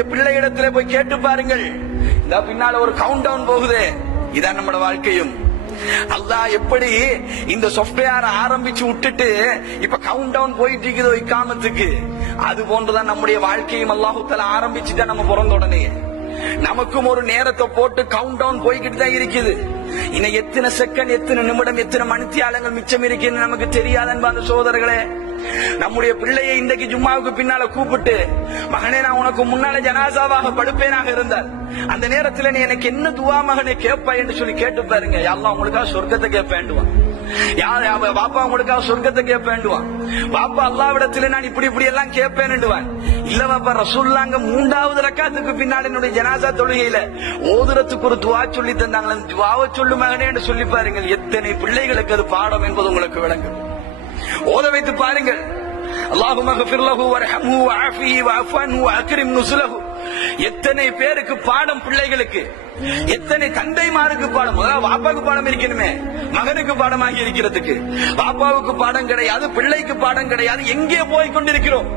உங்களுடைய பிள்ளை இடத்துல போய் கேட்டு பாருங்கள். இந்த பின்னால ஒரு கவுண்ட் டவுன் போகுதே, இதான் நம்மளோட வாழ்க்கையும். அல்லாஹ் எப்படி இந்த சாஃப்ட்வேர் ஆரம்பிச்சு விட்டுட்டு இப்ப கவுண்ட் டவுன் போயிட்டு இருக்குதோ இக்காமத்துக்கு, அது போன்றுதான் நம்முடைய வாழ்க்கையும் அல்லாஹு தஆலா ஆரம்பிச்சுட்டா நம்ம பிறந்த உடனே நமக்கும் ஒரு நேரத்தை போட்டு கவுண்ட் டவுன் போய்கிட்டு தான் இருக்குது. இன்னும் எத்தனை செகண்ட், எத்தனை நிமிடம், எத்தனை மணித்தியாலங்கள் மிச்சம் இருக்குன்னு நமக்கு தெரியாத அன்பான சகோதரர்களே. நம்முடைய பிள்ளையை இன்றைக்கு ஜும்மாவுக்கு பின்னால கூப்பிட்டு, மகனே நான் உனக்கு முன்னால ஜனாசாவாக படுப்பேனாக இருந்தால் அந்த நேரத்தில் நீ எனக்கு என்ன துவா மகனே கேட்பா என்று சொல்லி கேட்டு பாருங்க. அல்லாஹ் உங்களுக்காக சொர்க்கத்தை கேட்பேண்டுவான். பாப்பா உங்களுக்காக சொர்க்கத்தை கேட்பேண்டுவான். பாப்பா அல்லாஹ்விடத்தில் நான் இப்படி இப்படி எல்லாம் கேட்பேன்னுடுவான். இல்ல பாப்பா ரசூலுல்லாஹ் 3வது ரக்காத்துக்கு பின்னால் என்னுடைய ஜனாசா தொழுகையில ஓதுறதுக்கு ஒரு துவா சொல்லி தந்தாங்க, துவாவை சொல்லு மகனே என்று சொல்லி பாருங்கள். எத்தனை பிள்ளைகளுக்கு அது பாடம் என்பது உங்களுக்கு விளங்கும். ஓத வைத்து பாருங்கள். அல்லாஹும்ம ஃபிர் லஹு வர்ஹம்ஹு வஅஃபிஹி வஅஃபு அன்ஹு வஅக்ரிம் நுஸுலஹு. எத்தனை பேருக்கு பாடம் பிள்ளைகளுக்கு, எத்தனை தந்தைமாருக்கு பாடம். முதல்ல பாப்பாவுக்கு பாடம் இருக்கணுமே, மகனுக்கு பாடமாகி இருக்கிறதுக்கு. பாப்பாவுக்கு பாடம் கிடையாது, பிள்ளைக்கு பாடம் கிடையாது. எங்கே போய் கொண்டிருக்கிறோம்?